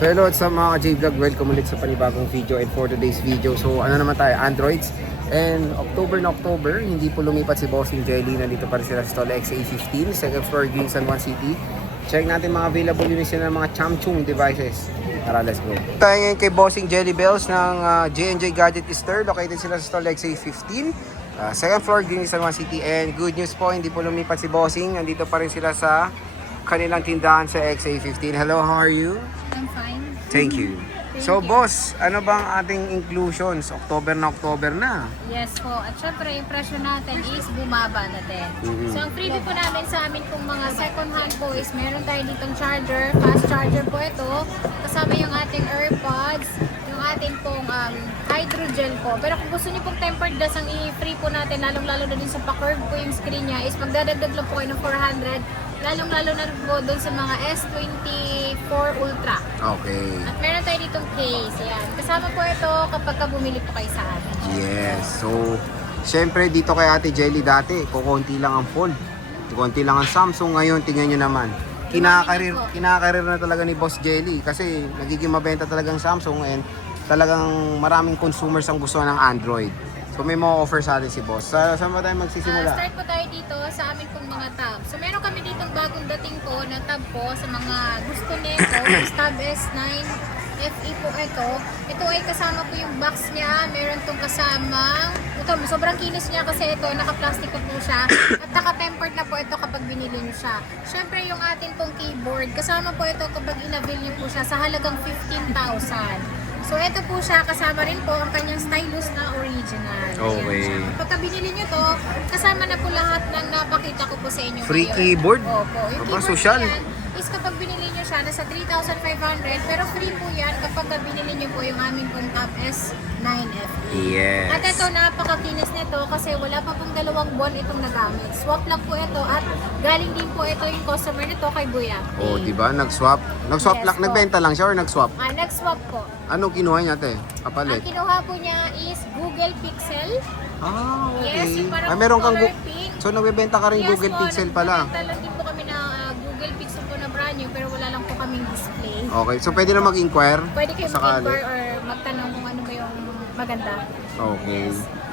So hello at sa mga J-Vlog, welcome ulit sa panibagong video. And for today's video, so ano naman tayo, Androids. And October na October, hindi po lumipat si Bossing Jelly. Nandito pa rin sila sa Stall XA15, second floor, Green San Juan City. Check natin mga available units nila ng mga Chamchung devices. Tara, let's go. Tayo ngayon kay Bossing Jelly Bells ng J&J Gadget Store. Located sila sa Stall XA15. Second floor, Green San Juan City. And good news po, hindi po lumipat si Bossing. Nandito pa rin sila sa kanilang tindahan sa XA15. Hello, how are you? I'm fine. Thank you. So boss, ano bang ating inclusions? October na. Yes po. At syempre, yung presyo natin is bumaba na din. So, ang freebie po namin sa amin kung mga second hand po is meron tayo ditong charger, fast charger po ito. Kasama yung ating AirPods, yung ating pong hydrogel po. Pero kung gusto niyo pong tempered glass ang i-free po natin, lalong-lalo na din sa pa-curve po yung screen niya, is magdadagdag lang po kayo ng 400. Lalong-lalo na po doon sa mga S24 Ultra. Okay. At meron tayo ditong case. Yan. Kasama po ito kapag bumili po kayo sa amin. Yes. So, syempre dito kay Ate Jelly dati, kukunti lang ang fold. Kukunti lang ang Samsung. Ngayon, tingnan nyo naman. Kinakarir na talaga ni Boss Jelly kasi nagiging mabenta talagang Samsung and talagang maraming consumers ang gusto ng Android. So may mga offer sa atin si Boss. Saan ba tayo magsisimula? Start po tayo dito sa amin pong mga tab. So meron kami ditong bagong dating po na tab po sa mga gusto nito. Tab S9 FE po ito. Ito ay kasama po yung box niya. Meron tong kasamang ito, sobrang kinis niya kasi ito, naka-plastic na po siya. At naka-tempered na po ito kapag binili niyo siya. Syempre yung ating pong keyboard, kasama po ito kapag in-avail niyo po siya sa halagang 15,000. So, ito po siya, kasama rin po ang kanyang stylus na original. Okay. Pagka binili nyo to, kasama na po lahat ng napakita ko po sa inyo Free ngayon. keyboard? Opo. Yung Aba, keyboard social. na yan is kapag binili nyo siya, nasa 3,500. Pero free po yan kapag binili nyo po yung aming pong Tab S9 FE. Yes. At ito, napakakinis nito kasi wala pa pong 2 buwan itong nagamit. Swap lang po ito at galing din po ito yung customer nito kay Buya. Oh, di ba? Nag-swap. Nag-swap Yes, lang, po. nagbenta lang siya or nag-swap? Nag-swap po. Ano kinuha niya, te? Ang Kapalit. kinuha po niya is Google Pixel. Ah, okay. Yes, yung parang meron kang color pink. So nagbebenta ka rin Google Pixel pala. Nagbebenta lang din po kami na Google Pixel po na brand new pero wala lang po kaming display. Okay, so pwede na mag-inquire? Pwede kayo sakali? mag-inquire or magtanong kung ano ba yung maganda. Okay.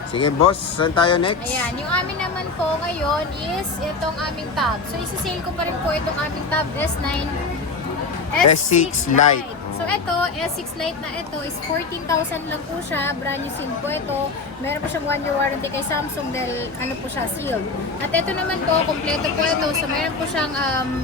Sige boss, saan tayo next? Ayan, yung amin naman po ngayon is itong aming tab. So isi-sale ko pa rin po itong aming tab S9 S6 Lite. So ito, S6 Lite na ito is 14,000 lang po siya. Brand new seal po ito. Meron po siyang 1-year warranty kay Samsung dahil ano po siya, sealed. At ito naman po, kompleto po ito. So meron po siyang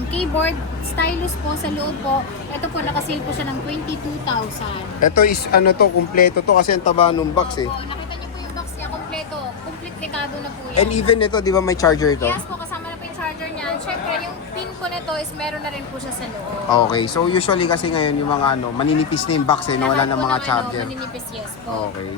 keyboard, stylus po sa loob po. Ito po, naka-seal po siya ng 22,000. Ito is ano to, kumpleto to kasi ang taba ng box eh. So, nakita niyo po yung box niya, kompleto. Complete dekado na po yan. And even ito, di ba may charger ito? Yes po, kasama na po yung charger niya. Siyempre, yung pin po nito is meron na rin po siya sa loob. Okay, so usually kasi ngayon yung mga ano, maninipis na yung box eh, no? Wala Lahat ng po mga ng charger. maninipis, yes po. Okay.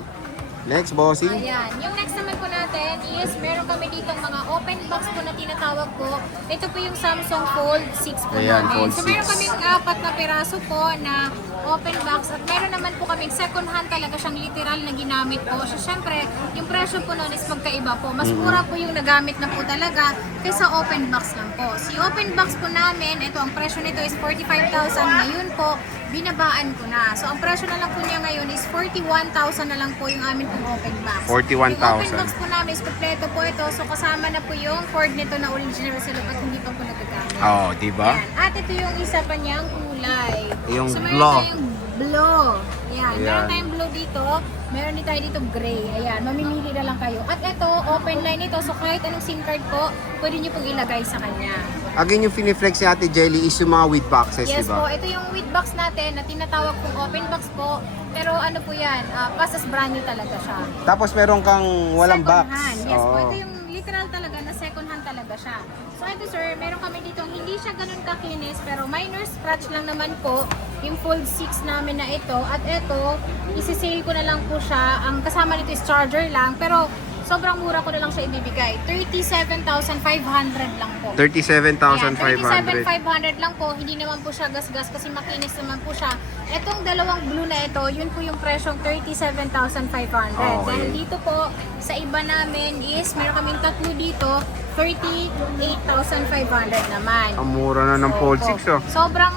Next, bossing. Ayan. Yung next naman po natin is meron kami ditong mga open box po na tinatawag po. Ito po yung Samsung Fold 6 po Ayan, namin. Fold So meron 6. kaming 4 na piraso po na open box at meron naman po kaming second hand talaga siyang literal na ginamit po. So syempre, yung presyo po nun is magkaiba po. Mas mura po yung nagamit na po talaga kaysa open box lang po. Si open box po namin, ito ang presyo nito is 45,000. Ngayon po, binabaan ko na. So ang presyo na lang po niya ngayon is 41,000 na lang po yung amin pong open box. 41,000. Yung open box po namin is kompleto po ito. So kasama na po yung cord nito na original sa loob at hindi pa po nagagamit. Oh, di ba? Yan. At ito yung isa pa niyang kulay. Yung so, blue. meron tayong blue. Yan. Ayan. Meron tayong blue dito. Meron din tayo dito gray. Ayan. Mamimili na lang kayo. At ito, open line ito. So kahit anong SIM card po, pwede niyo pong ilagay sa kanya. Again, yung finiflex ni Ate Jelly is yung mga with boxes, di Yes po, ba? ito yung with box natin na tinatawag pong open box po. Pero ano po yan, pasas brand new talaga siya. Tapos meron kang walang Second box. hand. Yes po, Oo. ito yung literal talaga na second hand talaga siya. So ito sir, meron kami dito, hindi siya ganun kakinis, pero minor scratch lang naman po yung Fold 6 namin na ito. At ito, isi-sale ko na lang po siya. Ang kasama nito is charger lang, pero sobrang mura ko na lang siya ibibigay. 37,500 lang po. 37,500. 37,500 lang po. Hindi naman po siya gas-gas kasi makinis naman po siya. Etong dalawang blue na ito, yun po yung presyong 37,500. Okay. Dahil dito po, sa iba namin is, meron kaming tatlo dito, 38,500 naman. Ang mura na ng Fold Opo. 6 oh. Sobrang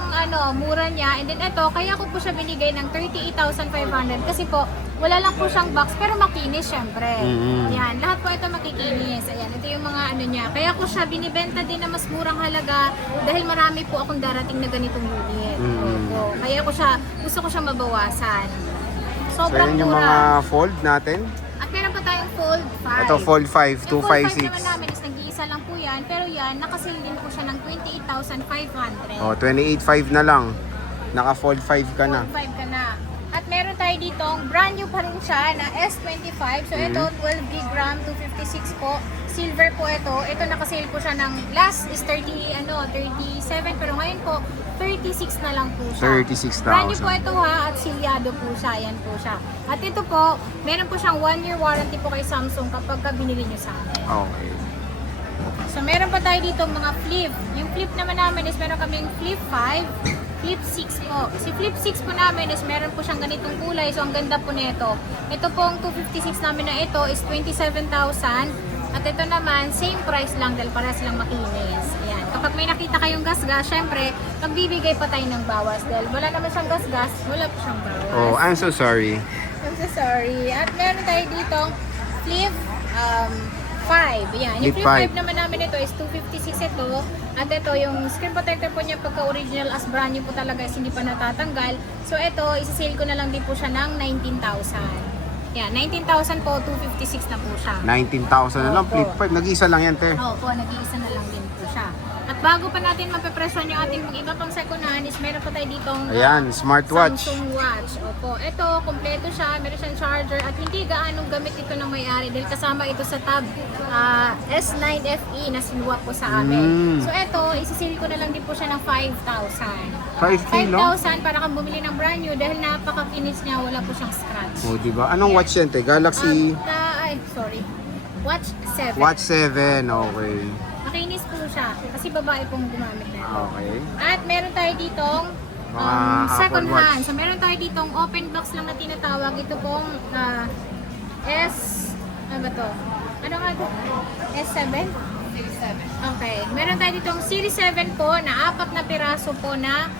mura niya. And then ito, kaya ko po siya binigay ng 38,500 kasi po, wala lang po siyang box pero makinis syempre. Mhm. Yan, lahat po ito makikinis. Ayan, ito yung mga ano niya. Kaya ko siya binibenta din na mas murang halaga dahil marami po akong darating na ganitong unit. Mhm. Opo. Kaya gusto ko siya mabawasan. So Sobrang yun yung mura. mga fold natin. At meron pa tayong Fold 5. Ito Fold 5, Yung Fold 5 256. naman namin is nag-iisa lang po yan. Pero yan, nakasale din po siya ng 28,500. Oh, 28.5 na lang. Naka Fold 5 ka na. Fold 5 ka na. At meron tayo dito, brand new pa rin siya na S25. So ito, 12 gig RAM, 256 po. Silver po ito. Ito nakasale po siya ng last is 37 pero ngayon po 36 na lang po siya. 36,000. Brand new po ito ha at silyado po siya. Yan po siya. At ito po, meron po siyang 1-year warranty po kay Samsung kapag binili nyo sa akin. Okay. So meron pa tayo dito mga flip. Yung flip naman namin is meron kaming flip 5, flip 6 po. Si flip 6 po namin is meron po siyang ganitong kulay. So ang ganda po nito. Ito pong 256 namin na ito is 27,000. At ito naman, same price lang dahil para silang makinis. Ayan. Kapag may nakita kayong gasgas, syempre, magbibigay pa tayo ng bawas. Dahil wala naman siyang gasgas, wala po siyang bawas. Oh, I'm so sorry. I'm so sorry. At meron tayo dito flip 5. Yan. Yung Flip flip 5 5. naman namin ito is 256 ito. At ito yung screen protector po niya pagka original as brand new po talaga is hindi pa natatanggal. So ito, isa-sale ko na lang din po siya ng 19,000. Yan, 19,000 po, 256 na po siya. 19,000 na lang. Opo. Flip 5. Nag-iisa lang yan, te. Oo po, nag-iisa na lang din po siya. At bago pa natin mapepresyon yung ating mga iba pang second-hand is meron pa tayo ditong Ayan, smartwatch. Samsung Watch. Opo. Ito, kompleto siya. Meron siyang charger at hindi gaanong gamit ito ng may-ari dahil kasama ito sa tab S9 FE na sinuwa po sa amin. So ito, isisili ko na lang din po siya ng 5,000. 5K lang? 5,000 para kang bumili ng brand new dahil napaka-finish niya, wala po siyang scratch. Oh, di ba? Anong watch yan, te? Galaxy Sorry. Watch 7. Watch 7. Okay. Makinis po siya kasi babae pong gumamit na ito. Okay. At meron tayo ditong Mga second Apple Watch. hand. So meron tayo ditong open box lang na tinatawag. Ito pong ano ba to? Ano nga to? S7? Okay. Meron tayo ditong Series 7 po na 4 na piraso po na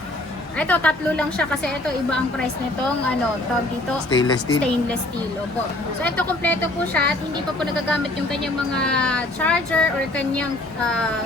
ito, tatlo lang siya kasi ito iba ang price nitong tawag dito Stainless steel. stainless steel. Opo. So ito kompleto po siya at hindi pa po nagagamit yung kanyang mga charger or kanyang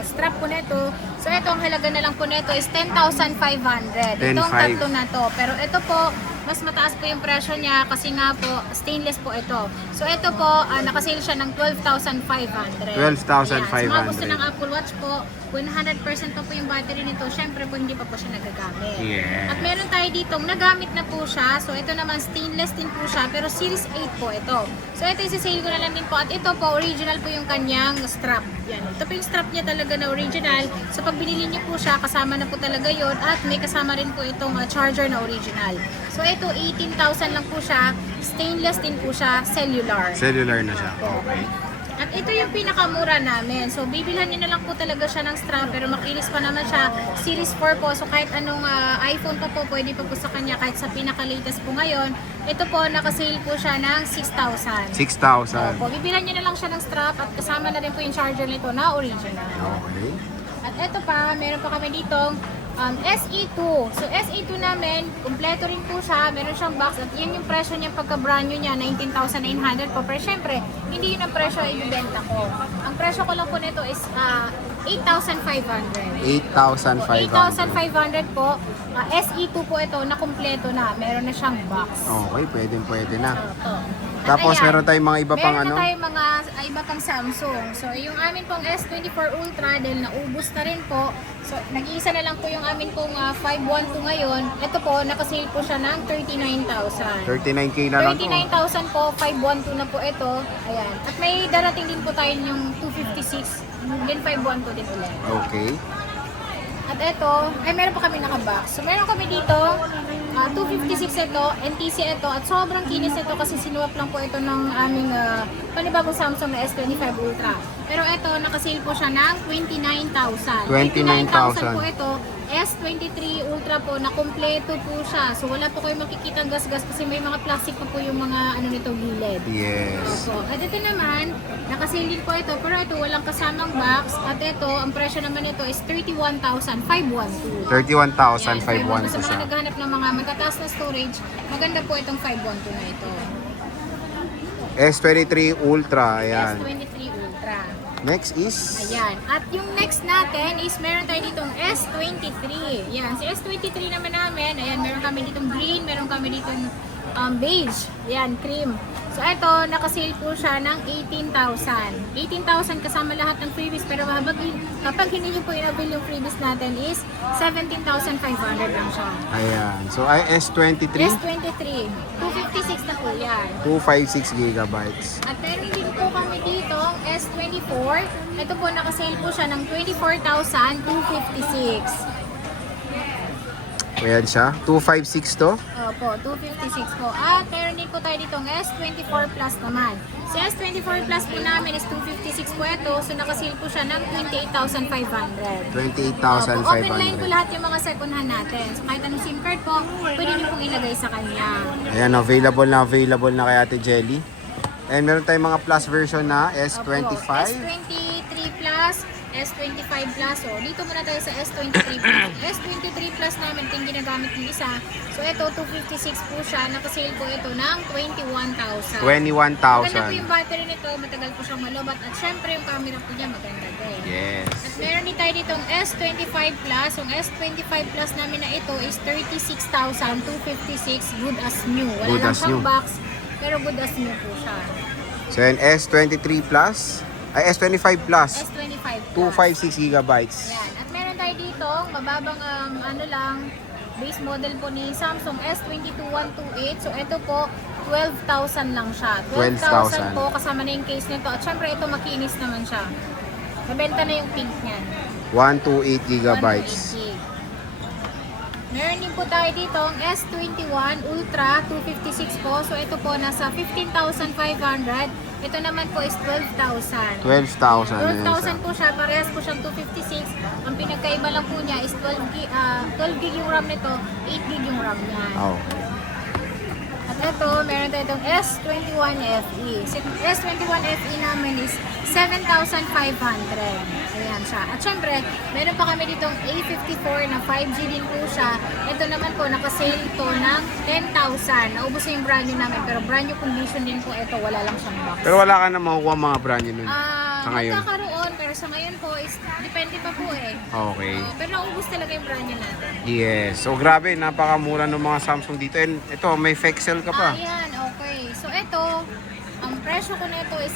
strap po nito. So ito ang halaga na lang po nito is 10,500. Itong 10,500. tatlo na to. Pero ito po mas mataas po yung presyo niya kasi nga po stainless po ito. So ito po nakasale siya ng 12,500. 12,500. Ayan. So mga gusto ng Apple Watch po 100% pa po yung battery nito. Syempre po hindi pa po siya nagagamit. Yeah. At meron tayo ditong nagamit na po siya. So ito naman stainless din po siya pero Series 8 po ito. So ito isasale ko na lang din po at ito po original po yung kanyang strap. Yan. Ito po yung strap niya talaga na original. So pag binili niyo po siya kasama na po talaga yon at may kasama rin po itong charger na original. So ito 18,000 lang po siya. Stainless din po siya. Cellular. Cellular na siya. Okay. At ito yung pinakamura namin. So, bibilhan niyo na lang po talaga siya ng strap pero makinis pa naman siya. Series 4 po. So, kahit anong iPhone pa po, pwede pa po sa kanya. Kahit sa pinaka-latest po ngayon. Ito po, nakasale po siya ng 6,000. 6,000. Opo, bibilhan niyo na lang siya ng strap at kasama na rin po yung charger nito na original. Okay. At ito pa, meron pa kami ditong SE2. So SE2 namin, kumpleto rin po siya. Meron siyang box at yan yung presyo niya pagka brand new niya, 19,900 po. Pero syempre, hindi yun ang presyo ibibenta ko. Ang presyo ko lang po nito is 8,500. 8,500. 8,500 po. SE2 po ito na kumpleto na. Meron na siyang box. Okay, pwede na. Opo. Tapos At ayan, meron tayong mga iba pang meron ano? na tayong mga iba pang Samsung. So, yung amin pong S24 Ultra dahil naubos na rin po. So, nag-iisa na lang po yung amin pong 512 ngayon. Ito po, nakasale po siya ng 39,000. 39K na lang to. 39,000 po, 512 na po ito. Ayan. At may darating din po tayo yung 256. Then 512 din ulit. Okay. At ito, ay meron pa kami naka-box. So meron kami dito, 256 ito, NTC ito, at sobrang kinis ito kasi sinuwap lang po ito ng aming panibagong Samsung na S25 Ultra. Pero ito, nakasale po siya ng 29,000. 29,000 po ito, S23 Ultra po, na kompleto po siya. So wala po kayong makikita gas-gas kasi may mga plastic pa po yung mga ano nito gilid. Yes. Opo. At ito naman, nakasil din po ito, pero ito walang kasamang box. At ito, ang presyo naman nito is 31,512. 31,512 Sa mga siya. naghahanap ng mga magkataas na storage, maganda po itong 512 na ito. S23 Ultra, ayan. S23 Ultra. Next is Ayan. At yung next natin is meron tayo ditong S23. Ayan. Si S23 naman namin, ayan, meron kami ditong green, meron kami ditong beige. Ayan, cream. So ito, nakasale po siya ng 18,000. 18,000 kasama lahat ng freebies, pero kapag hindi nyo po in-avail yung freebies natin is 17,500 lang siya. ayan. So ay S23 S23, 256 na po yan. 256 gigabytes. At meron din po kami dito S24. Ito po nakasale po siya ng 24,256. Ayan siya. 256 to. Opo, 256 po. At meron din po tayo dito S24 Plus naman. Si S24 Plus po namin is 256 po ito. So nakasale po siya ng 28,500. 28,500. Open line po lahat yung mga second hand natin. So kahit anong SIM card po, pwede niyo pong ilagay sa kanya. Ayan, available na kay Ate Jelly. And meron tayong mga plus version na S25. S23 Plus, S25 Plus. So, dito muna tayo sa S23 Plus. S23 Plus namin, ito yung ginagamit ng isa. So, ito, 256 po siya. Nakasale po ito ng 21,000. 21,000. Maganda po yung battery nito. Matagal po siyang malobat. At syempre, yung camera po niya maganda din. Yes. At meron din tayo ditong S25 Plus. Yung S25 Plus namin na ito is 36,256. Good as new. Wala Good lang as siyang new. box. Pero good as new po siya. So, yan, S23 Plus. Ay, S25 Plus. S25 Plus. 256 gigabytes. Ayan. At meron tayo dito, mababang ano lang, base model po ni Samsung S22128. So ito po, 12,000 lang siya. 12,000 po, kasama na yung case nito. At syempre ito, makinis naman siya. Nabenta na yung pink niyan. 128 gigabytes. 128. Meron din po tayo dito ang S21 Ultra 256 po. So ito po, nasa 15,500. Ito naman po is 12,000. 12,000. 12,000 po siya, parehas po siyang 256. Ang pinagkaiba lang po niya is 12 gig yung RAM nito, 8 gig yung RAM niya. Oh. At ito, meron tayo itong S21 FE. Si S21 FE namin is 7,500. Ayan siya. At syempre, meron pa kami ditong A54 na 5G din po siya. Ito naman po, nakasale to ng 10,000. Naubos na yung brand new namin, pero brand new condition din po ito. Wala lang siyang box. Pero wala ka na makukuha mga brand new nun. Sa ngayon. Magkakaroon, pero sa ngayon po is depende pa po eh. Okay. Pero naubos talaga yung brand new natin. Yes. So, grabe. Napakamura ng mga Samsung dito. And ito, may Fexel ka pa. Ayan, okay. So ito, ang presyo ko nito is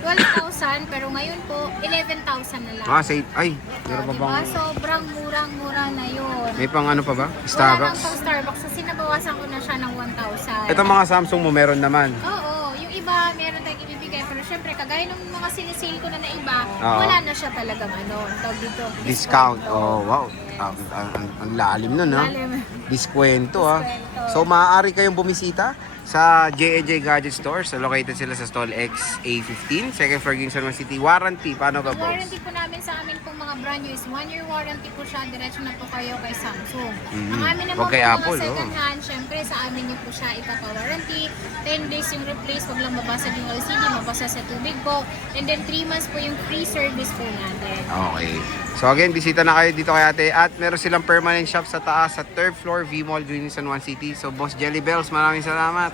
12,000, pero ngayon po 11,000 na lang. Say, ay, meron pa Diba? bang... Sobrang murang-mura na yun. May pang ano pa ba? Wala nang Starbucks? pang Starbucks kasi nabawasan ko na siya ng 1,000. Ito mga Samsung mo, meron naman. Oo, yung iba meron tayong ibibigay, pero syempre kagaya ng mga sinisale ko na iba, Oo. wala na siya talagang ano, tawag dito, Discount. Oh, wow. Yes. Ang lalim nun, ha? Lalim. Diskwento, ha? Diskwento. So, maaari kayong bumisita sa J&J Gadget Store. So, located sila sa stall XA15, second floor, Ginsan City. Warranty, paano ba, Ang boss? warranty po namin sa amin pong mga brand new is 1-year warranty po siya. Diretso na po kayo kay Samsung. Ang amin naman Huwag kay po Apple, mga second hand, syempre sa amin niyo po siya ipapa-warranty. 10 days yung replace, wag lang mabasag yung LCD, mabasa sa tubig po. And then 3 months po yung free service po natin. Okay. So again, bisita na kayo dito kay ate at meron silang permanent shop sa taas sa 3rd floor V-Mall, Green San Juan City. So Boss Jelly Bells, maraming salamat.